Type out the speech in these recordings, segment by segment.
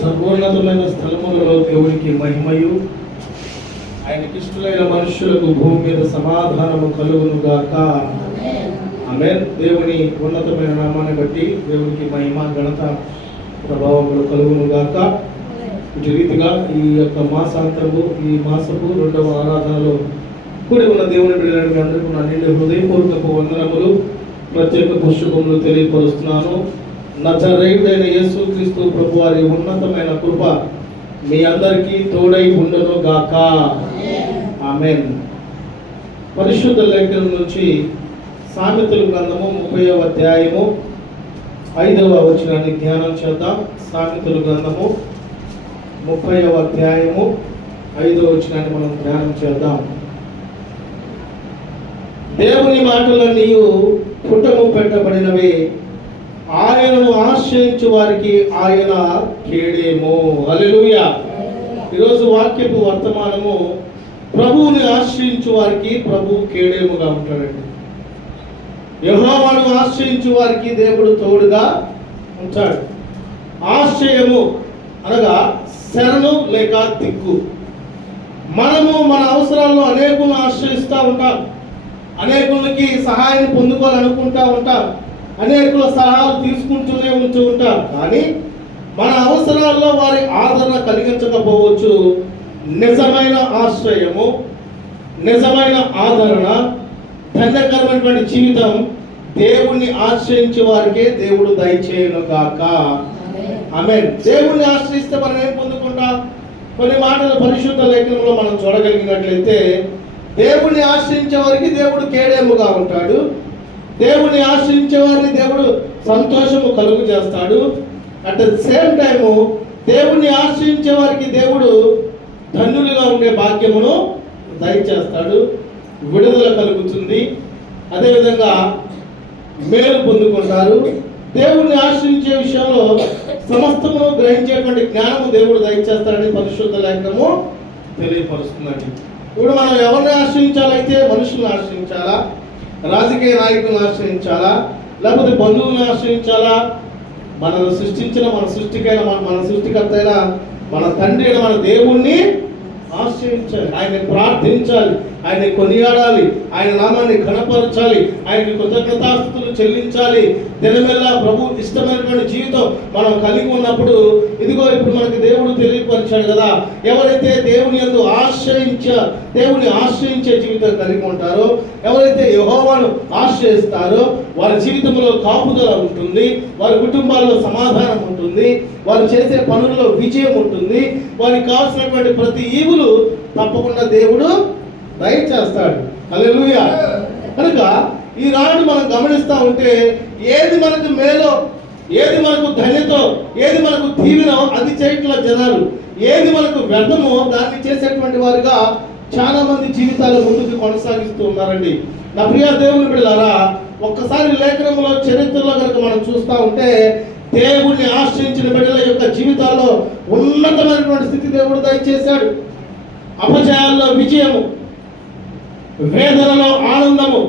సర్వోన్నతమైన స్థలములలో దేవునికి మహిమయు. ఆయన కిష్టులైన మనుషులకు భూమి మీద సమాధానము కలుగును గాక ఆమె దేవుని ఉన్నతమైన నామాన్ని బట్టి దేవునికి మహిమ ఘనత ప్రభావములు కలుగును గాక ఇటు రీతిగా ఈ యొక్క మాసాంతరము ఈ మాసపు రెండవ ఆరాధనలో కూడి ఉన్న దేవుని బిడ్డలను అందరికీ నా నిండు హృదయపూర్వక వందనములు ప్రత్యేక పుష్పములు తెలియపరుస్తున్నాను. నజరేయుడైన యేసుక్రీస్తు ప్రభు వారి ఉన్నతమైన కృప మీ అందరికీ తోడై ఉండను గాక ఆమెన్. పరిశుద్ధ లేఖనం నుంచి సామెతల గ్రంథము ముప్పై అధ్యాయము ఐదవ వచనాన్ని ధ్యానం చేద్దాం. సామెతల గ్రంథము ముప్పై అధ్యాయము ఐదవ వచనాన్ని మనం ధ్యానం చేద్దాం. దేవుని మాటలన్నీ పుట్టము పెట్టబడినవి. ఆయనను ఆశ్రయించు వారికి ఆయన కేడేమో. అలెలుయ ఈరోజు వాక్యపు వర్తమానము ప్రభువుని ఆశ్రయించు వారికి ప్రభు కేడేముగా ఉంటాడండి. యహోవాను ఆశ్రయించు వారికి దేవుడు తోడుగా ఉంటాడు. ఆశ్రయము అనగా శరణు లేక దిక్కు. మనము మన అవసరాల్లో అనేకులను ఆశ్రయిస్తూ ఉంటాం. అనేకులకి సహాయం పొందుకోవాలనుకుంటా ఉంటాం. అనేకుల సలహాలు తీసుకుంటూనే ఉంటూ ఉంటారు. కానీ మన అవసరాల్లో వారి ఆదరణ కలిగించకపోవచ్చు. నిజమైన ఆశ్రయము నిజమైన ఆదరణ ధన్యకరమైనటువంటి జీవితం దేవుణ్ణి ఆశ్రయించే వారికే దేవుడు దయచేయను గాక. ఆమె దేవుణ్ణి ఆశ్రయిస్తే మనం ఏం పొందుకుంటాం? కొన్ని మాటలు పరిశుద్ధ లేఖనంలో మనం చూడగలిగినట్లయితే దేవుణ్ణి ఆశ్రయించే వారికి దేవుడు కేడేముగా ఉంటాడు? దేవుణ్ణి ఆశ్రయించే వారిని దేవుడు సంతోషము కలుగు చేస్తాడు. అట్ ద సేమ్ టైము దేవుణ్ణి ఆశ్రయించే వారికి దేవుడు ధన్యులుగా ఉండే భాగ్యమును దయచేస్తాడు. విడుదల కలుగుతుంది. అదేవిధంగా మేలు పొందుకుంటారు. దేవుణ్ణి ఆశ్రయించే విషయంలో సమస్తమును గ్రహించేటువంటి జ్ఞానము దేవుడు దయచేస్తాడని పరిశుద్ధ లేఖనము తెలియపరుస్తుందండి. ఇప్పుడు మనం ఎవరిని ఆశ్రయించాలైతే మనుషులను ఆశ్రయించాలా? రాజకీయ నాయకులను ఆశ్రయించాలా? లేకపోతే బంధువులను ఆశ్రయించాలా? మనల్ని సృష్టించిన మన సృష్టికైన మన మన సృష్టికర్త అయిన మన తండ్రి అయిన మన దేవుణ్ణి ఆశ్రయించాలి. ఆయన్ని ప్రార్థించాలి. ఆయన్ని కొనియాడాలి ఆయన నామాన్ని ఘనపరచాలి ఆయనకి కృతజ్ఞతాస్థుతులు చెల్లించాలి. దినమెల్లా ప్రభు ఇష్టమైనటువంటి జీవితం మనం కలిగి ఉన్నప్పుడు ఇదిగో ఇప్పుడు మనకి దేవుడు తెలియపరిచాడు కదా ఎవరైతే దేవుని యందు ఆశ్రయించ దేవుని ఆశ్రయించే జీవితం కలిగి ఉంటారో ఎవరైతే యహోవాను ఆశ్రయిస్తారో వారి జీవితంలో కాపుదల ఉంటుంది వారి కుటుంబాల్లో సమాధానం ఉంటుంది వారు చేసే పనుల్లో విజయం ఉంటుంది వారికి కావాల్సినటువంటి ప్రతి ఈవులు తప్పకుండా దేవుడు దయచేస్తాడు. హల్లెలూయా. కనుక ఈ ఈనాడు మనం గమనిస్తూ ఉంటే ఏది మనకు మేలో ఏది మనకు ధన్యతో ఏది మనకు దీవెనో అది చేయట్ల జనాలు. ఏది మనకు వ్యర్థమో దాన్ని చేసేటువంటి వారుగా చాలా మంది జీవితాలు ముందుకు కొనసాగిస్తూ ఉన్నారండి. నా ప్రియ దేవుని బిడ్డలారా ఒక్కసారి లేఖనంలో చరిత్రలో కనుక మనం చూస్తూ ఉంటే దేవుణ్ణి ఆశ్రయించిన బిడ్డల యొక్క జీవితాల్లో ఉన్నతమైనటువంటి స్థితి దేవుడు దయచేశాడు. అపజయాల్లో విజయము. వేదనలో ఆనందము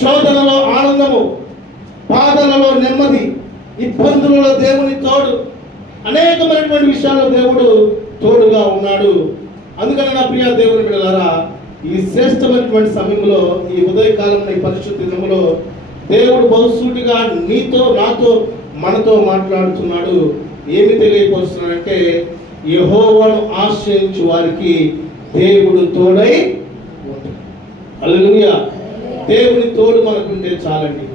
శోధనలో ఆనందము బాధలలో నెమ్మది ఇబ్బందులలో దేవుని తోడు అనేకమైనటువంటి విషయాల్లో దేవుడు తోడుగా ఉన్నాడు. అందుకని నా ప్రియ దేవుని బిడ్డలారా ఈ శ్రేష్టమైనటువంటి సమయంలో ఈ ఉదయకాలంలో ఈ పరిశుద్ధ దినములో దేవుడు బహుసూటిగా నీతో నాతో మనతో మాట్లాడుతున్నాడు. ఏమి తెలియపరుస్తున్నాడంటే యహోవను ఆశ్రయించు వారికి దేవుడు తోడై హల్లెలూయా. దేవుని తోడు మనకుంటే చాలండి.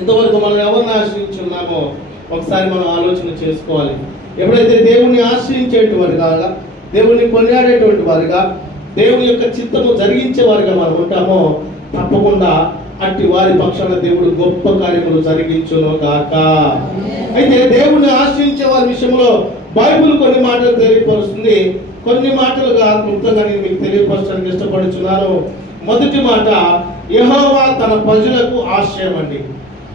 ఇంతవరకు మనం ఎవరిని ఆశ్రయించున్నామో ఒకసారి మనం ఆలోచన చేసుకోవాలి. ఎప్పుడైతే దేవుణ్ణి ఆశ్రయించేటువంటి వారుగా దేవుణ్ణి కొనియాడేటువంటి వారుగా దేవుని యొక్క చిత్తము జరిగించే వారుగా మనం ఉంటామో తప్పకుండా అట్టి వారి పక్షాన దేవుడు గొప్ప కార్యములు జరిగించును గాక అయితే దేవుణ్ణి ఆశ్రయించే వారి విషయంలో బైబిల్ కొన్ని మాటలు తెలియపరుస్తుంది. కొన్ని మాటలుగా క్లుప్తంగా నేను మీకు తెలియపరచడానికి ఇష్టపడుచున్నాను. మొదటి మాట యహోవా తన ప్రజలకు ఆశ్రయం అండి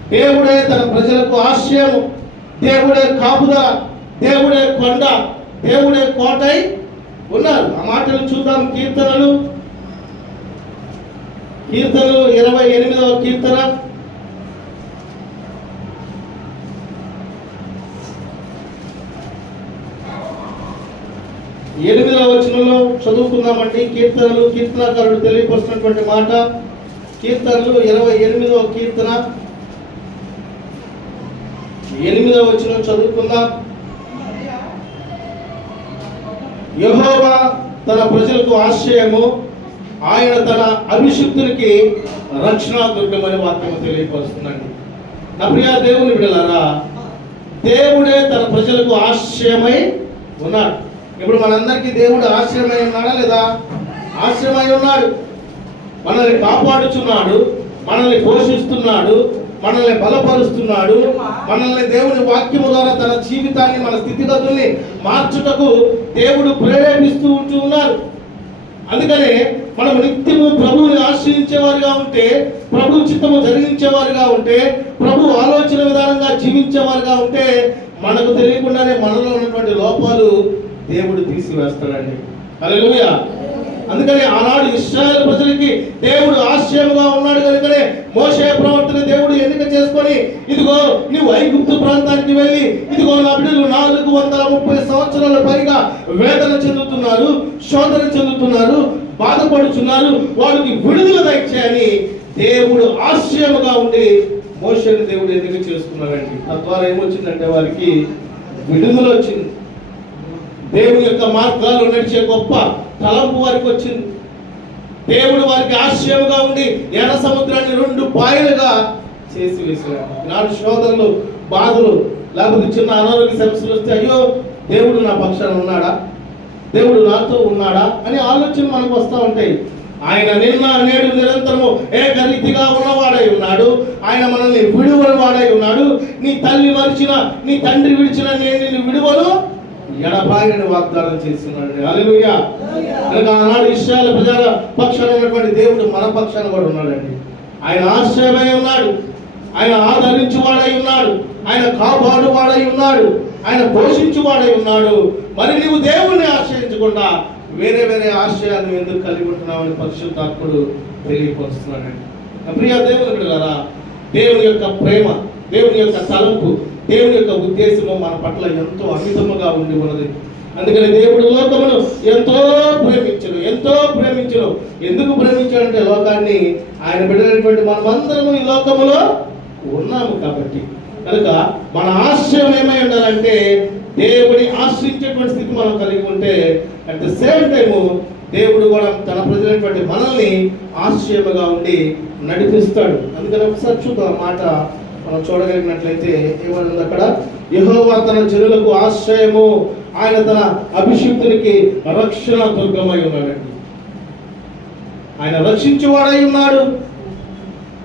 దేవుడే తన ప్రజలకు ఆశ్రయం దేవుడే కాపుదల దేవుడే కొండ దేవుడే కోటై ఉన్నారు. ఆ మాటలు చూద్దాం కీర్తనలు. కీర్తనలు ఇరవై ఎనిమిదవ కీర్తన. ఎనిమిదవ వచనంలో చదువుకుందామండి. కీర్తనలు కీర్తనాకారుడు తెలియపరుస్తున్నటువంటి మాట. కీర్తనలు ఇరవై ఎనిమిదవ కీర్తన. ఎనిమిదవ వచనం చదువుకుందాం. యహోవా తన ప్రజలకు ఆశ్రయము. ఆయన తన అభిషిక్తునికి రక్షణ దుర్గమని వాక్యం తెలియపరుస్తుందండి. నా దేవుని బిడలారా దేవుడే తన ప్రజలకు ఆశ్రయమై ఉన్నాడు. ఇప్పుడు మనందరికీ దేవుడు ఆశ్రయమై ఉన్నాడా లేదా? ఆశ్రయమై ఉన్నాడు. మనల్ని కాపాడుచున్నాడు మనల్ని పోషిస్తున్నాడు మనల్ని బలపరుస్తున్నాడు మనల్ని దేవుని వాక్యము ద్వారా తన జీవితాన్ని మన స్థితిగతుల్ని మార్చుటకు దేవుడు ప్రేరేపిస్తూ ఉంటూ ఉన్నారు. అందుకనే మనం నిత్యము ప్రభువుని ఆశ్రయించేవారుగా ఉంటే ప్రభు చిత్తము జరిగించేవారుగా ఉంటే ప్రభు ఆలోచన విధానంగా జీవించేవారుగా ఉంటే మనకు తెలియకుండానే మనలో ఉన్నటువంటి లోపాలు దేవుడు తీసివేస్తాడండి. అలెలుయ అందుకని ఆనాడు ఇస్రాయల్ ప్రజలకి దేవుడు ఆశ్చర్యంగా ఉన్నాడు కనుకనే మోసే ప్రవర్తన దేవుడు ఎన్నిక చేసుకొని ఇదిగో నువ్వు ఐగుప్తు ప్రాంతానికి వెళ్ళి ఇదిగో నా బిడ్డలు నాలుగు వందల ముప్పై సంవత్సరాల పైగా వేదన చెందుతున్నారు శోధన చెందుతున్నారు బాధపడుతున్నారు వాడికి విడుదల దయచేయని దేవుడు ఆశ్చర్యముగా ఉండి మోసని దేవుడు ఎన్నిక చేసుకున్నాడండి. తద్వారా ఏమొచ్చిందంటే వారికి విడుదల వచ్చింది. దేవుని యొక్క మార్గాల్లో నడిచే గొప్ప తలంపు వారికి వచ్చింది. దేవుడు వారికి ఆశ్రయముగా ఉండి ఎర్ర సముద్రాన్ని రెండు పాయలుగా చేసి వేసినాడు నాడు శోధనలు బాధలు లేకపోతే చిన్న అనారోగ్య సమస్యలు వస్తే అయ్యో దేవుడు నా పక్షాన ఉన్నాడా? దేవుడు నాతో ఉన్నాడా? అని ఆలోచన మనకు వస్తూ ఉంటాయి. ఆయన నిన్న నేడు నిరంతరము ఏకరీతిగా ఉన్నవాడై ఉన్నాడు. ఆయన మనల్ని విడువని వాడై ఉన్నాడు. నీ తల్లి మరిచిన నీ తండ్రి విడిచిన నేను నిన్ను విడువను. ఎడబాయని వాగ్దానం చేస్తున్నాడు హల్లెలూయా. కనుక ఆనాడు ఇష్టాల ప్రజల పక్షాన ఉన్నటువంటి దేవుడు మన పక్షాన కూడా ఉన్నాడండి. ఆయన ఆశ్రయమై ఉన్నాడు. ఆయన ఆదరించువాడై ఉన్నాడు. ఆయన కాపాడువాడై ఉన్నాడు. ఆయన పోషించువాడై ఉన్నాడు. మరి నీవు దేవుణ్ణి ఆశ్రయించకుండా వేరే వేరే ఆశ్రయాన్ని ఎందుకు కలిగి ఉంటున్నామని పరిశుద్ధాత్ముడు తెలియపరుస్తున్నాడండి. నా ప్రియ కదా దేవుని యొక్క ప్రేమ దేవుని యొక్క తలంపు దేవుని యొక్క ఉద్దేశము మన పట్ల ఎంతో అమితముగా ఉండి ఉన్నది. అందుకని దేవుడు లోకమును ఎంతో ప్రేమించను ఎంతో ప్రేమించను. ఎందుకు ప్రేమించాడంటే లోకాన్ని ఆయన బిడ్డలైనటువంటి మనమందరము ఈ లోకములో ఉన్నాము కాబట్టి. కనుక మన ఆశ్రయం ఏమై ఉండాలంటే దేవుని ఆశ్రయించేటువంటి స్థితి మనం కలిగి ఉంటే అట్ ద సేమ్ టైము దేవుడు కూడా తన ప్రజలైనటువంటి మనల్ని ఆశ్చర్యముగా ఉండి నడిపిస్తాడు. అందుకని ఒకసారి చూద్దాం మాట మనం చూడగలిగినట్లయితే ఏమైంది అక్కడ? యహోవా తన జనులకు ఆశ్రయము. ఆయన తన అభిషిక్తునికి రక్షణ దుర్గమై ఉన్నాడండి ఆయన రక్షించేవాడై ఉన్నాడు.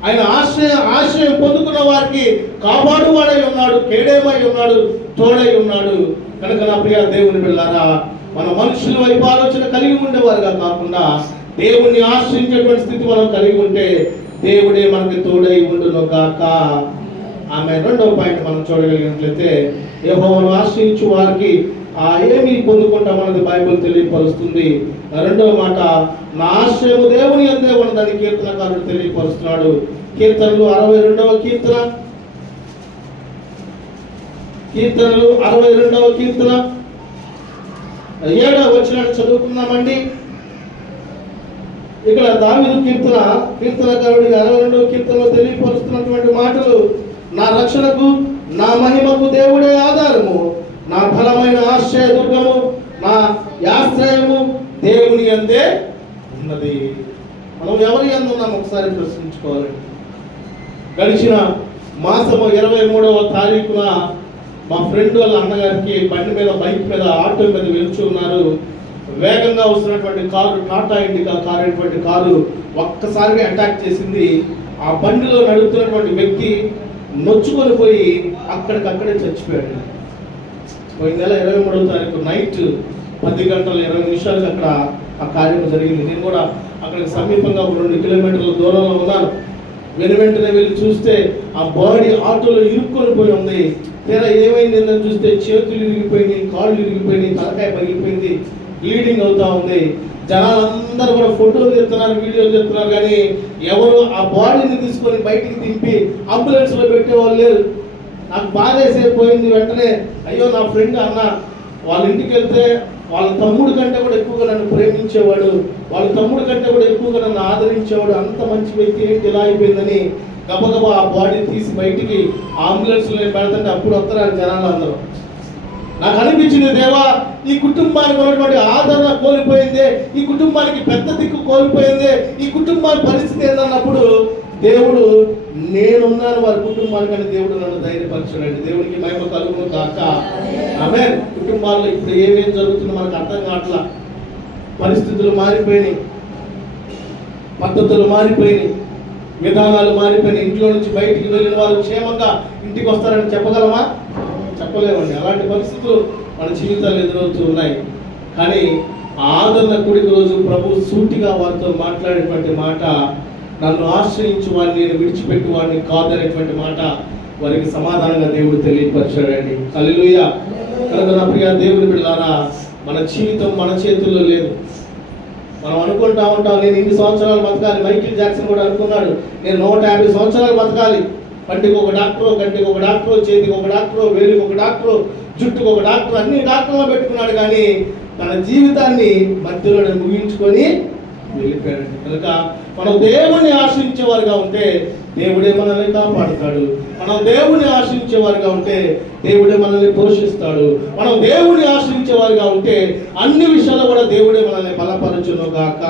ఆయన ఆశ్రయ ఆశ్రయం పొందుకున్న వారికి కాపాడువాడై ఉన్నాడు కేడేమై ఉన్నాడు తోడై ఉన్నాడు. కనుక నా ప్రియ దేవుని వెళ్ళారా మన మనుషుల వైపు ఆలోచన కలిగి ఉండేవారుగా కాకుండా దేవుణ్ణి ఆశ్రయించేటువంటి స్థితి మనం కలిగి ఉంటే దేవుడే మనకి తోడై ఉండును కాక ఆమె రెండవ పాయింట్ మనం చూడగలిగినట్లయితే యెహోవాను ఆశ్రయించు వారికి ఆ ఏమి పొందుకుంటామన్నది బైబిల్ తెలియపరుస్తుంది. రెండవ మాట నా ఆశ్రయము దేవుని అందే ఉన్నదని కీర్తనకారుడు తెలియపరుస్తున్నాడు. కీర్తనలు అరవై రెండవ కీర్తన. కీర్తనలు అరవై రెండవ కీర్తన. ఏడవ వచ్చినట్టు చదువుకుందామండి. ఇక్కడ దావిదు కీర్తన కీర్తనకారుడి అరవై రెండవ కీర్తనలో తెలియపరుస్తున్నటువంటి మాటలు. నా రక్షణకు నా మహిమకు దేవుడే ఆధారము. నా బలమైన ఆశ్రయదుర్గము నా ఆశ్రయము దేవుని అందే ఉన్నది. మనం ఎవరి అందు ఉన్నాం ఒకసారి ప్రశ్నించుకోవాలండి. గడిచిన మాసము ఇరవై మూడవ తారీఖున మా ఫ్రెండ్ వాళ్ళ అన్నగారికి బండి మీద బైక్ మీద ఆటో మీద వెళ్తూ ఉన్నారు. వేగంగా వస్తున్నటువంటి కారు టాటా ఇండికా కారు అయినటువంటి కారు ఒక్కసారిగా అటాక్ చేసింది. ఆ బండిలో నడుపుతున్నటువంటి వ్యక్తి నొచ్చుకొని పోయి అక్కడికక్కడే చచ్చిపోయాడు. పోయిన నెల ఇరవై మూడవ తారీఖు నైట్ పది గంటల ఇరవై నిమిషాలకు అక్కడ ఆ కార్యం జరిగింది. నేను కూడా అక్కడికి సమీపంగా ఒక రెండు కిలోమీటర్ల దూరంలో ఉన్నాను. వెను వెంటనే వెళ్ళి చూస్తే ఆ బాడీ ఆటోలో ఇరుక్కొని పోయి ఉంది. తీరా ఏమైంది అని చూస్తే చేతులు ఇరిగిపోయినాయి కాళ్ళు ఇరిగిపోయినాయి తలకాయ పగిలిపోయింది బ్లీడింగ్ అవుతా ఉంది. జనాలందరూ కూడా ఫోటోలు తీస్తున్నారు వీడియోలు తీస్తున్నారు కానీ ఎవరు ఆ బాడీని తీసుకొని బయటికి దింపి అంబులెన్స్లో పెట్టేవాళ్ళు పెట్టే వాళ్ళు లేరు. నాకు బాధేసే పోయింది వెంటనే అయ్యో నా ఫ్రెండ్ అన్న వాళ్ళ ఇంటికి వెళ్తే వాళ్ళ తమ్ముడు కంటే కూడా ఎక్కువగా నన్ను ప్రేమించేవాడు వాళ్ళ తమ్ముడు కంటే కూడా ఎక్కువగా నన్ను ఆదరించేవాడు అంత మంచి వ్యక్తి ఏంటి ఇలా అయిపోయిందని గబగబా ఆ బాడీ తీసి బయటికి అంబులెన్స్లో పెడతంటే అప్పుడు వస్తారు జనాలు అందరూ నాకు అనిపించింది దేవా ఈ కుటుంబానికి ఉన్నటువంటి ఆదరణ కోల్పోయిందే ఈ కుటుంబానికి పెద్ద దిక్కు కోల్పోయిందే ఈ కుటుంబానికి పరిస్థితి ఏందన్నప్పుడు దేవుడు నేనున్నాను వారి కుటుంబానికి అని దేవుడు నన్ను ధైర్యపరచడండి. దేవుడికి మహిమ కలుగును కాక ఆమె కుటుంబాల్లో ఇప్పుడు ఏమేం జరుగుతుందో మనకు అర్థం కావట్లా. పరిస్థితులు మారిపోయినాయి. పద్ధతులు మారిపోయినాయి. విధానాలు మారిపోయినాయి. ఇంట్లో నుంచి బయటికి వెళ్ళిన వారు క్షేమంగా ఇంటికి వస్తారని చెప్పగలమా? చెప్పలేమండి అలాంటి పరిస్థితులు మన జీవితాలు ఎదురవుతూ ఉన్నాయి. కానీ ఆదరణ కుడికి రోజు ప్రభు సూటిగా వారితో మాట్లాడేటువంటి మాట నన్ను ఆశ్రయించి వాడిని నేను విడిచిపెట్టి వాడిని కాదనేటువంటి మాట వారికి సమాధానంగా దేవుడు తెలియపరిచాడండి. హల్లెలూయ. కనుక నా ప్రియ దేవుని బిడ్డలారా మన జీవితం మన చేతుల్లో లేదు. మనం అనుకుంటా ఉంటాం నేను ఇన్ని సంవత్సరాలు బతకాలి. మైకిల్ జాక్సన్ కూడా అనుకున్నాడు నేను నూట యాభై సంవత్సరాలు బతకాలి. పంటికి ఒక డాక్టర్ కంటికి ఒక డాక్టర్ చేతికి ఒక డాక్టర్ వేలికి ఒక డాక్టర్ జుట్టుకు ఒక డాక్టర్ అన్ని డాక్టర్లో పెట్టుకున్నాడు కానీ తన జీవితాన్ని మధ్యలోనే ముగించుకొని వెళ్ళిపోయాడు కనుక మనం దేవుణ్ణి ఆశ్రయించే వారిగా ఉంటే దేవుడే మనల్ని కాపాడుతాడు. మనం దేవుణ్ణి ఆశ్రయించే వారిగా ఉంటే దేవుడే మనల్ని పోషిస్తాడు. మనం దేవుణ్ణి ఆశ్రయించే వారిగా ఉంటే అన్ని విషయాల్లో కూడా దేవుడే మనల్ని బలపరచును గాక.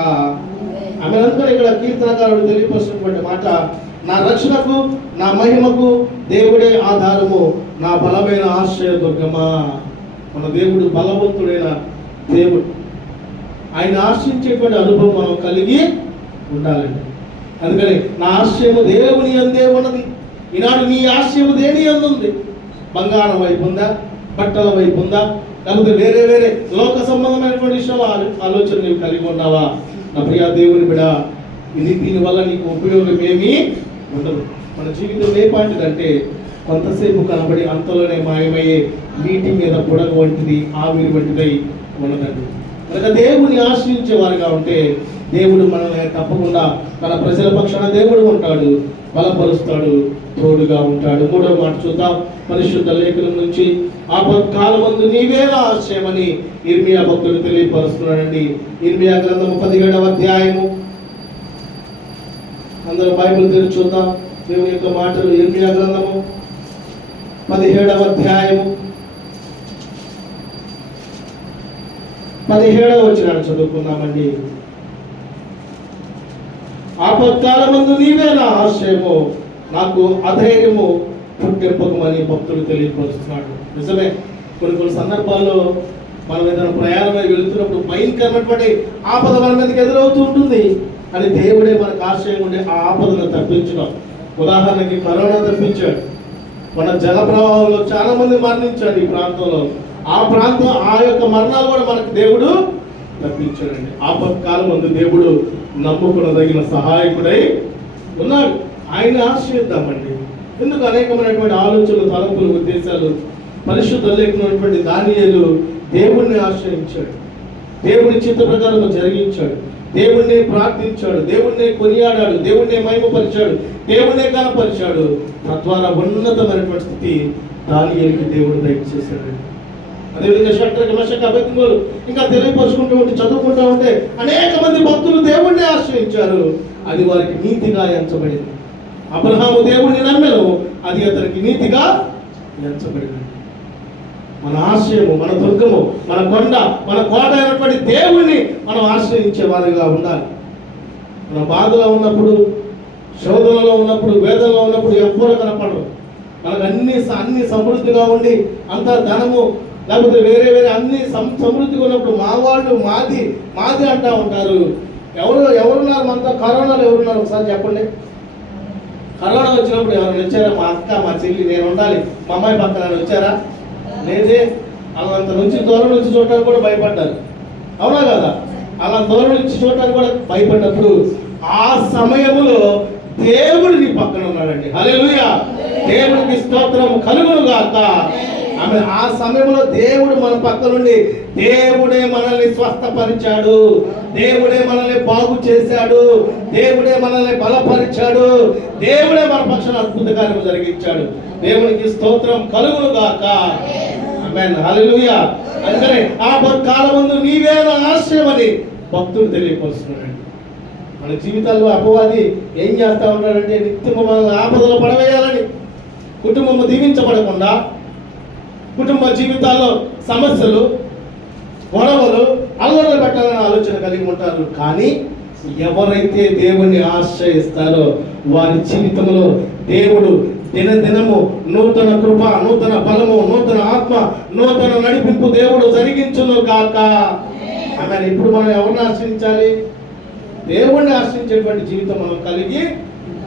ఆమె ఇక్కడ కీర్తనకారుడు తెలియపరుస్తున్నటువంటి మాట నా రక్షణకు నా మహిమకు దేవుడే ఆధారము. నా బలమైన ఆశ్రయ దుర్గమా. మన దేవుడు బలవంతుడైన దేవుడు. ఆయన ఆశ్రయించేటువంటి అనుభవం మనం కలిగి ఉండాలండి. అందుకని నా ఆశ్రయము దేవుని అందే ఉన్నది. ఈనాడు నీ ఆశ్రయము దేని అందుంది? బంగారం వైపు ఉందా? బట్టల వైపు ఉందా? లేకపోతే వేరే వేరే లోక సంబంధమైనటువంటి విషయం ఆలో- ఆలోచన నీవు కలిగి ఉన్నావా? నా ప్రియా దేవుని బిడ ఇది దీనివల్ల నీకు ఉపయోగం ఏమీ ఉండదు. మన జీవితం ఏ పాయింట్ కొంతసేపు కనబడి అంతలోనే మాయమయ్యే నీటి మీద బుడగ వంటిది ఆవిరి వంటిదై ఉన్నదండి. కనుక దేవుని ఆశ్రయించే వారిగా ఉంటే దేవుడు మనల్ని తప్పకుండా తన ప్రజల పక్షాన దేవుడు ఉంటాడు బలపరుస్తాడు తోడుగా ఉంటాడు. మూడో మాట చూద్దాం. పరిశుద్ధ లేఖనం నుంచి ఆపత్కాలమందు నీవేలా ఆశ్రయమని ఇర్మియా భక్తుడు తెలియపరుస్తున్నాడండి. ఇర్మియా గ్రంథము పదిహేడవ అధ్యాయము అందరూ బైబిల్ తెరిచి చూద్దాం. దేవుని యొక్క మాటలు ఇర్మియా గ్రంథము పదిహేడవ అధ్యాయము. పదిహేడవ వచ్చిన చదువుకుందామండి. ఆపత్కాలమందు నీవే నా ఆశ్రయము. నాకు అధైర్యము పుట్టెప్పకమని భక్తుడు తెలియపరుస్తున్నాడు. నిజమే. కొన్ని కొన్ని సందర్భాల్లో మనం ఏదైనా ప్రయాణమై వెళుతున్నప్పుడు భయంకరమైనటువంటి ఆపద మన మీదకి ఎదురవుతూ ఉంటుంది. అని దేవుడే మనకు ఆశ్రయం ఉండే ఆ ఆపదను తప్పించడం. ఉదాహరణకి కరోనా తప్పించాడు. మన జల ప్రవాహంలో చాలా మంది మరణించాడు ఈ ప్రాంతంలో. ఆ ప్రాంతం ఆ యొక్క మరణాలు కూడా మనకు దేవుడు తప్పించాడండి. ఆపత్కాలం ముందు దేవుడు నమ్ముకునదగిన సహాయకుడై ఉన్నాడు. ఆయన ఆశ్రయిద్దామండి. ఎందుకు అనేకమైనటువంటి ఆలోచనలు తలంపులు ఉద్దేశాలు పరిశుద్ధ లేకున్నటువంటి దానియలు దేవుణ్ణి ఆశ్రయించాడు. దేవుని చిత్త ప్రకారం జరిగించాడు. దేవుణ్ణి ప్రార్థించాడు దేవుణ్ణి కొనియాడాడు దేవుణ్ణి మహిమపరిచాడు దేవుణ్ణి కనపరిచాడు తద్వారా ఉన్నతమైనటువంటి స్థితి దానియలకి దేవుడు దయచేశాడు. అదేవిధంగా షట్రక మషక అభిజ్ఞలు ఇంకా తెలియపరుచుకుంటూ ఉంటే చదువుకుంటూ ఉంటే అనేక మంది భక్తులు దేవుణ్ణి ఆశ్రయించారు. అది వారికి నీతిగా ఎంచబడింది. అబ్రహాము దేవుణ్ణి నమ్మెను అది అతనికి నీతిగా ఎంచబడింది. మన ఆశ్రయము మన దుర్గము మన కొండ మన కోట అయినటువంటి దేవుణ్ణి మనం ఆశ్రయించే వారిగా ఉండాలి. మన బాధలో ఉన్నప్పుడు శోధనలో ఉన్నప్పుడు వేదనలో ఉన్నప్పుడు ఎవ్వరు కనపడరు. మనకు అన్ని అన్ని సమృద్ధిగా ఉండి అంత ధనము లేకపోతే వేరే వేరే అన్ని సం- సమృద్ధిగా ఉన్నప్పుడు మా వాళ్ళు మాది మాది అంటా ఉంటారు. ఎవరు ఎవరున్నారు మనతో? కరోనాలో ఎవరున్నారు ఒకసారి చెప్పండి? కరోనా వచ్చినప్పుడు ఎవరైనా వచ్చారా? మా అక్క మా చెల్లి నేను ఉండాలి. మా అమ్మాయి పక్కన వచ్చారా? లేదే వాళ్ళంత నుంచి దూరం నుంచి చూడటానికి కూడా భయపడ్డారు. అవునా కదా? అలా దూరం నుంచి చూడటానికి కూడా భయపడ్డప్పుడు ఆ సమయంలో దేవుడు నీ పక్కన ఉన్నాడండి. హల్లెలూయా. దేవుడికి స్తోత్రం కలుగును గాక ఆమె ఆ సమయంలో దేవుడు మన పక్కనుండి దేవుడే మనల్ని స్వస్థపరిచాడు. దేవుడే మనల్ని బాగు చేశాడు. దేవుడే మనల్ని బలపరిచాడు. దేవుడే మన పక్షాన అద్భుత కార్యం జరిగించాడు. దేవునికి స్తోత్రం కలుగును గాక అమ్మాన్ హల్లెలూయా అందుకనే ఆ కాలమందు నీవే నా ఆశ్రయమని భక్తుడు తెలియపరుస్తున్నాడు మన జీవితాల్లో అపవాది ఏం చేస్తా ఉంటాడంటే నిత్యం మనల్ని ఆపదలో పడవేయాలని కుటుంబం దీవించబడకుండా కుటుంబ జీవితాల్లో సమస్యలు గొడవలు అల్లర్లు పెట్టాలని ఆలోచన కలిగి ఉంటారు. కానీ ఎవరైతే దేవుణ్ణి ఆశ్రయిస్తారో వారి జీవితంలో దేవుడు దినదినము నూతన కృప నూతన బలము నూతన ఆత్మ నూతన నడిపింపు దేవుడు జరిగించును కాక అన్నారు ఇప్పుడు మనం ఎవరిని ఆశ్రయించాలి? దేవుణ్ణి ఆశ్రయించేటువంటి జీవితం మనం కలిగి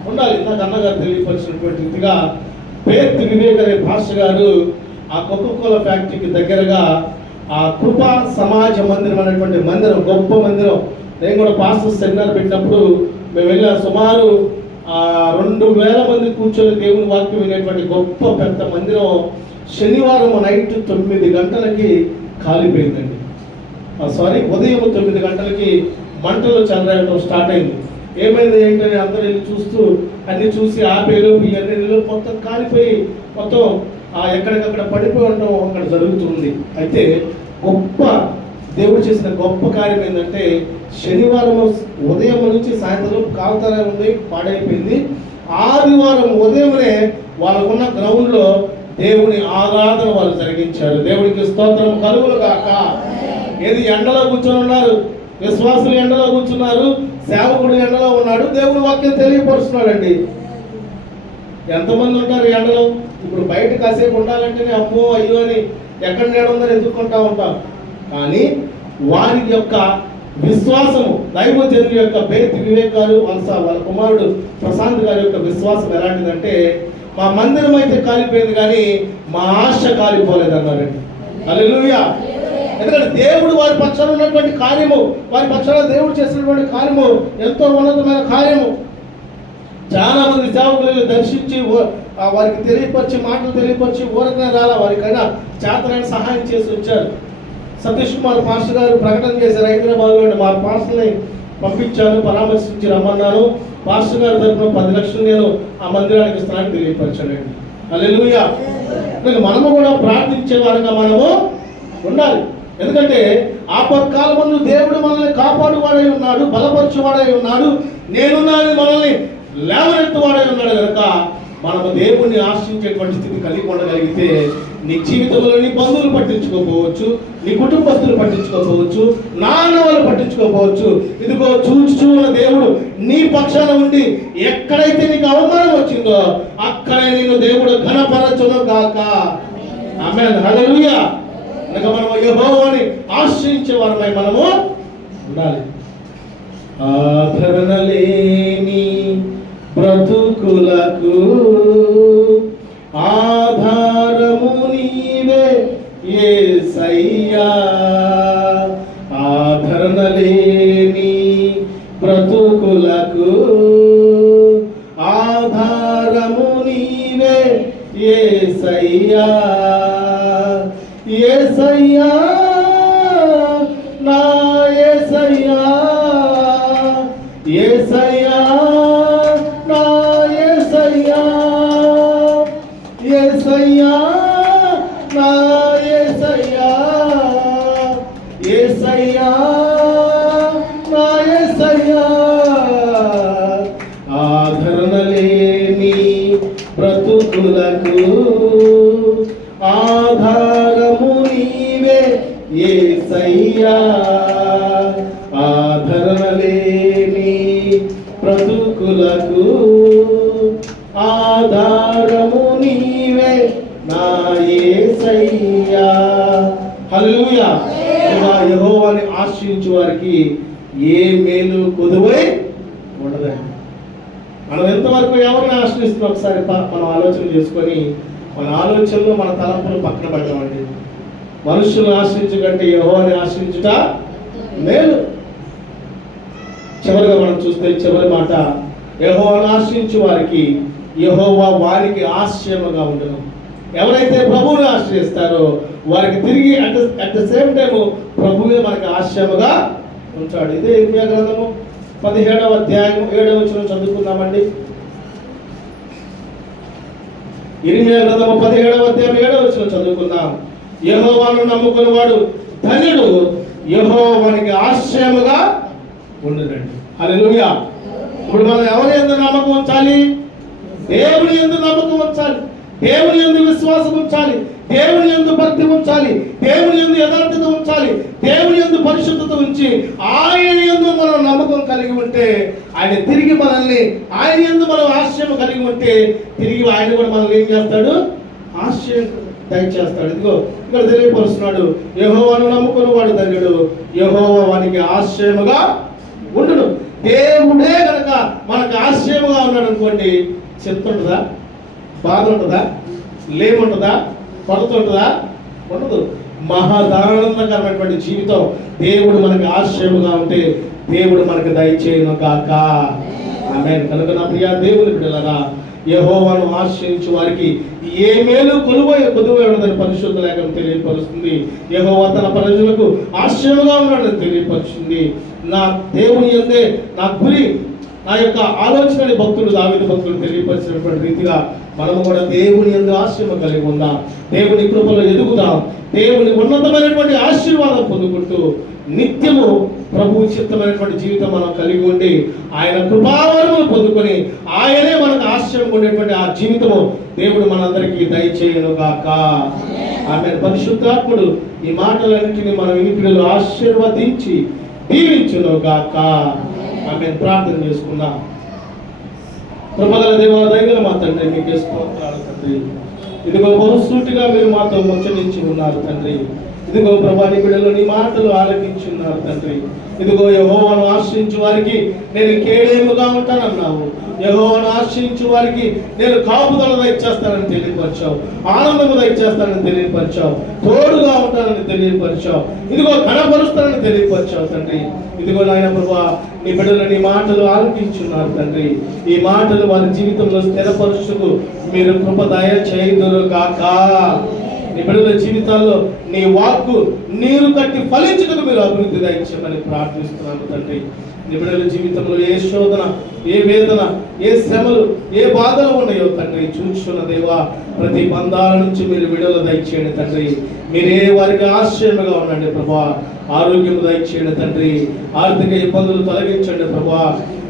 ఉండాలి. ఇందాక అన్నగారు తెలియపరిచినటువంటి ఇదిగా పేర్తి వివేక్ అనే భాష గారు ఆ కోకోకోల ఫ్యాక్టరీకి దగ్గరగా ఆ కృపా సమాజ మందిరం అనేటువంటి మందిరం గొప్ప మందిరం. నేను కూడా పాస్టర్ సెమినార్ పెట్టినప్పుడు మేము వెళ్ళిన సుమారు రెండు వేల మంది కూర్చొని దేవుని వాక్యం వినేటువంటి గొప్ప పెద్ద మందిరం శనివారం నైట్ తొమ్మిది గంటలకి కాలిపోయిందండి. సారీ ఉదయం తొమ్మిది గంటలకి మంటలు చెలరేయడం స్టార్ట్ అయింది. ఏమైంది ఏంటని అందరూ వెళ్ళి చూస్తూ అన్ని చూసి ఆపేలు ఇవన్నీ నీళ్ళు మొత్తం కాలిపోయి మొత్తం ఆ ఎక్కడికక్కడ పడిపోయి ఉండడం అక్కడ జరుగుతుంది. అయితే గొప్ప దేవుడు చేసిన గొప్ప కార్యం ఏంటంటే శనివారం ఉదయం నుంచి సాయంత్రం కాలుతారా ఉంది పాడైపోయింది. ఆదివారం ఉదయమే వాళ్ళకున్న గ్రౌండ్లో దేవుని ఆరాధన వాళ్ళు జరిగించారు. దేవుడికి స్తోత్రం కలుగులు కాక ఏది ఎండలో కూర్చొని ఉన్నారు? విశ్వాసులు ఎండలో కూర్చున్నారు. సేవకుడు ఎండలో ఉన్నాడు. దేవుని వాక్యం తెలియపరుస్తున్నాడండి. ఎంతమంది ఉంటారు ఎండలో? ఇప్పుడు బయట కాసేపు ఉండాలంటేనే అమ్మో అయ్యో అని ఎక్కడ నేడుందని ఎదుర్కొంటా ఉంటాం. కానీ వారి యొక్క విశ్వాసము దైవజనుల యొక్క బేతి వివేక్ గారు వాళ్ళ వాళ్ళ కుమారుడు ప్రశాంత్ గారి యొక్క విశ్వాసం ఎలాంటిదంటే మా మందిరం అయితే కాలిపోయింది కానీ మా ఆశ కాలిపోలేదు అల్లెలుయా ఎందుకంటే దేవుడు వారి పక్షాన ఉన్నటువంటి కార్యము వారి పక్షాన దేవుడు చేసినటువంటి కార్యము ఎంతో ఉన్నతమైన కార్యము. చాలా మంది సేవకులను దర్శించి వారికి తెలియపరిచి మాటలు తెలియపరిచి ఊరకనే రాలా వారికైనా చేతనైన సహాయం చేసి వచ్చారు. సతీష్ కుమార్ పాస్టర్ గారు ప్రకటన చేశారు. హైదరాబాద్లో మా పాస్టర్ని పంపించాను పరామర్శించి రమ్మన్నాను. పాస్టర్ గారి తరఫున పది లక్షలు నేను ఆ మందిరానికి ఇస్తానని తెలియపరిచానండి. అల్లెలుయా మనము కూడా ప్రార్థించే వారంగా మనము ఉండాలి. ఎందుకంటే ఆపత్కాల ముందు దేవుడు మనల్ని కాపాడువాడై ఉన్నాడు బలపరచువాడై ఉన్నాడు. నేనున్నాను మనల్ని లేవనెత్తువాడై ఉన్నాడు కనుక మనము దేవుణ్ణి ఆశ్రయించేటువంటి స్థితి కలిగి ఉండగలిగితే నీ జీవితంలో నీ బంధువులు పట్టించుకోకపోవచ్చు నీ కుటుంబస్తులు పట్టించుకోకపోవచ్చు నాన్న వాళ్ళు పట్టించుకోకపోవచ్చు. ఇదిగో చూచుచూ ఉన్న దేవుడు నీ పక్షాన ఉండి ఎక్కడైతే నీకు అవమానం వచ్చిందో అక్కడే నిన్ను దేవుడు ఘనపరచును కాక ఆమె హల్లెలూయా కనుక మనము యెహోవాని ఆశ్రయించే వారమై మనము ఉండాలి. ఆదరణ లేని బ్రతుకులకు ఆధారము నీవే యేసయ్యా ఆదరణ లేని యేసయ్యా ఆదరణ లేని బ్రతుకులకు ఆధారము నీవే నా యేసయ్యా హల్లెలూయా. ఇలా యెహోవాని ఆశ్రయించు వారికి ఏ మేలు కొదువై ఉండదండి. మనం ఎంతవరకు ఎవరిని ఆశ్రయిస్తున్నాం ఒకసారి మనం ఆలోచన చేసుకొని మన ఆలోచనలు మన తలంపులు పక్కన పెడదామండి. మనుషులను ఆశ్రయించు కంటే యెహోవాని ఆశ్రయించుట మేలు. చివరిగా మనం చూస్తే చివరి మాట యహోని ఆశ్రయించు వారికి యహోవా వారికి ఆశ్రయముగా ఉండను. ఎవరైతే ప్రభువుని ఆశ్రయిస్తారో వారికి తిరిగి at at the same time ప్రభువే మనకి ఆశ్రయముగా ఉంచాడు ఇదే ఇర్మియా గ్రంథము పదిహేడవ అధ్యాయం ఏడవ వచ్చిన చదువుకుందామండి. ఇరిమియా గ్రంథము పదిహేడవ అధ్యాయం ఏడవ వచ్చిన చదువుకుందాం. యహోవాను నమ్ముకుని వాడు ధన్యుడు. యహోవానికి ఆశ్రయముగా ఉండదండి అలా ఇప్పుడు మనం ఎవరి ఎందు నమ్మకం ఉంచాలి? దేవుని ఎందు నమ్మకం ఉంచాలి. దేవుని ఎందు విశ్వాసం ఉంచాలి. దేవుని ఎందు భక్తి ఉంచాలి. దేవుని ఎందు యథార్థత ఉంచాలి. దేవుని ఎందు పరిశుద్ధత ఉంచి ఆయన ఎందు మనం నమ్మకం కలిగి ఉంటే ఆయన తిరిగి మనల్ని ఆయన ఎందు మనం ఆశ్రయం కలిగి ఉంటే తిరిగి ఆయన కూడా మనల్ని ఏం చేస్తాడు? ఆశ్రయం దయచేస్తాడు ఇదిగో ఇక్కడ తెలియపరుస్తున్నాడు యహోవాను నమ్ముకుని వాడు ధన్యుడు. యహోవా వానికి ఆశ్రయముగా ఉండడు దేవుడే కనుక మనకు ఆశ్రయముగా ఉన్నాడు అనుకోండి చింత ఉంటుందా? బాధ ఉంటుందా? లేముంటుందా కొరత ఉంటుందా? ఉండదు. మహాదానందకరమైనటువంటి జీవితం దేవుడు మనకి ఆశ్రయముగా ఉంటే దేవుడు మనకి దయచేయను కాక ఆమె కనుక నా ప్రియా దేవుని బిడ్డలరా యహోవాను ఆశ్రయించు వారికి ఏ మేలు కొలువై కొలువై ఉన్నదని పరిశుద్ధ లేఖను తెలియపరుస్తుంది. యహోవా తన ప్రజలకు ఆశ్రయంగా ఉన్నాడని తెలియపరుస్తుంది. నా దేవుని ఎందే నా గురి నా యొక్క ఆలోచనని భక్తులు దావిద భక్తులు తెలియపరిచినటువంటి రీతిగా మనము కూడా దేవుని ఎందు ఆశ్రయం కలిగి ఉందాం. దేవుని కృపలో ఎదుగుదాం. దేవుని ఉన్నతమైనటువంటి ఆశీర్వాదం పొందుకుంటూ నిత్యము ప్రభు చిత్తమైనటువంటి జీవితం మనం కలిగి ఉండి ఆయన కృపావరములు పొందుకొని ఆయనే మనకు ఆశ్చర్యం ఉండేటువంటి ఆ జీవితము దేవుడు మనందరికీ దయచేయను గాక ఆమె పరిశుద్ధాత్ముడు ఈ మాటలన్నింటినీ మన వినిపిడిలో ఆశీర్వదించి దీవించును గాక ఆమె ప్రార్థన చేసుకుందాం. కృపగల దేవ మా తండ్రి మీకు స్తోత్రాలు తండ్రి. ఇదిగో బహుసూటిగా మీరు మాతో ముచ్చరించి ఉన్నారు తండ్రి. ఇదిగో ప్రభా నీ బిడ్డలు నీ మాటలు ఆలకించున్నారు తండ్రి. ఇదిగో యహోవాను ఆశ్రయించు వారికి నేను కేడేముగా ఉంటానన్నావు. యహోవాను ఆశ్రయించు వారికి నేను కాపుదల దయచేస్తానని తెలియపరిచావు. ఆనందము దయచేస్తానని తెలియపరిచావు. తోడుగా ఉంటానని తెలియపరిచావు. ఇదిగో కనపరుస్తానని తెలియపరిచావు తండ్రి. ఇదిగో నాయన ప్రభా నీ బిడ్డలు నీ మాటలు ఆలకించున్నారు తండ్రి. ఈ మాటలు వారి జీవితంలో స్థిరపరుచుకు మీరు కృప దయ చేయుదురు కాక నీ బిడ్డల జీవితాల్లో నీ వాక్కు నీరు కట్టి ఫలించుటకు మీరు అభివృద్ధి దాయించమని ప్రార్థిస్తున్నాను తండ్రి. నీ బిడ్డల జీవితంలో ఏ శోధన ఏ వేదన ఏ శ్రమలు ఏ బాధలు ఉన్నాయో తండ్రి చూచున్న దేవా ప్రతి బంధాల నుంచి మీరు విడుదల దయచేయండి తండ్రి. మీరే వారికి ఆశ్చర్యంగా ఉండండి ప్రభా. ఆరోగ్యం దయచేయండి తండ్రి. ఆర్థిక ఇబ్బందులు తొలగించండి ప్రభా.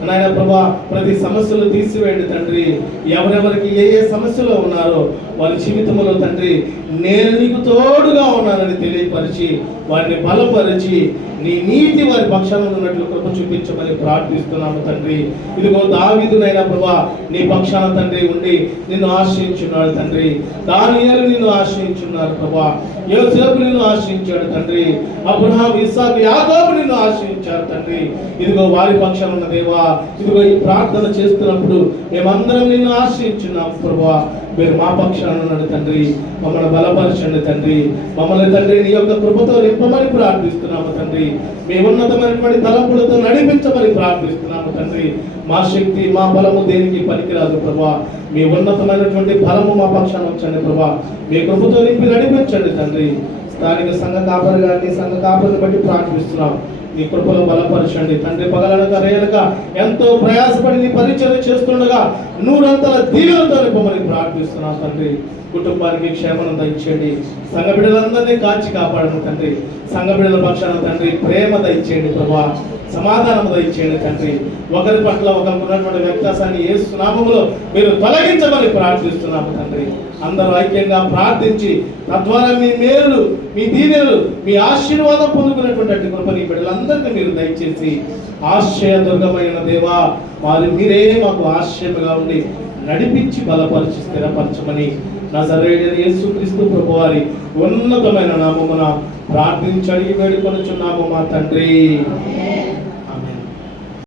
నాయన ప్రభా ప్రతి సమస్యలు తీసివేయండి తండ్రి. ఎవరెవరికి ఏ ఏ సమస్యలో ఉన్నారో వారి జీవితంలో తండ్రి నేను నీకు తోడుగా ఉన్నానని తెలియపరిచి వారిని బలపరిచి నీ నీతి వారి పక్షాన ఉన్నట్లు కృప చూపించమని ప్రార్థిస్తున్నాము తండ్రి. ఇదిగో దావిదునైనా ప్రభా నీ పక్షాన తండ్రి ఉండి నిన్ను ఆశ్రయించున్నాడు తండ్రి. దానియాలు నిన్ను ఆశ్రయించున్నారు ప్రభా. యోసేపు నిన్ను ఆశ్రయించాడు తండ్రి. అబ్రహాం ఇస్సాకు యాదవ్ నిన్ను ఆశ్రయించారు తండ్రి. ఇదిగో వారి పక్షాన ఉన్న దేవా ఇదిగో ఈ ప్రార్థన చేస్తున్నప్పుడు మేమందరం నిన్ను ఆశ్రయించున్నాం ప్రభా మీరు మా పక్షాన ఉన్నాడు తండ్రి. మమ్మల్ని బలపరచండి తండ్రి. మమ్మల్ని తండ్రి నీ యొక్క కృపతో నింపమని ప్రార్థిస్తున్నాము తండ్రి. మీ ఉన్నతమైనటువంటి తలంపులతో నడిపించమని ప్రార్థిస్తున్నాము తండ్రి. మా శక్తి మా బలము దేనికి పనికిరాదు ప్రభా మీ ఉన్నతమైనటువంటి బలము మా పక్షాన వచ్చండి ప్రభా మీ కృపతో నింపి నడిపించండి తండ్రి. స్థానిక సంఘ కాపరి గారిని సంఘ కాపరిని బట్టి ప్రార్థిస్తున్నాం. నీ కృపను బలపరచండి. తండ్రి పగలనక రేయనక ఎంతో ప్రయాసపడి నీ పరిచయం చేస్తుండగా నూరంతల దీవెనతో నింపమని ప్రార్థిస్తున్నాను తండ్రి. కుటుంబానికి క్షేమను దయచేయండి. సంఘ బిడ్డలందరినీ కాచి కాపాడము తండ్రి. సంఘ బిడ్డల పక్షాన తండ్రి ప్రేమ దయచేయండి ప్రభా. సమాధానం దయచేయండి తండ్రి. ఒకరి పట్ల ఒకరికి ఉన్నటువంటి వ్యత్యాసాన్ని ఏ సునామంలో మీరు తొలగించమని ప్రార్థిస్తున్నాము తండ్రి. అందరూ ఐక్యంగా ప్రార్థించి తద్వారా మీ మేలు మీ దీవెనలు మీ ఆశీర్వాదం పొందుకునేటువంటి కృపని బిడ్డలందరికీ మీరు దయచేసి ఆశ్రయ దుర్గమైన దేవా వారు మీరే మాకు ఆశ్రయముగా ఉండి నడిపించి బలపరిచి స్థిరపరచమని నా సరైన యేసుక్రీస్తు ప్రభువారి ఉన్నతమైన నామమున ప్రార్థించడి వేడుకొనుచున్నాము మా తండ్రి.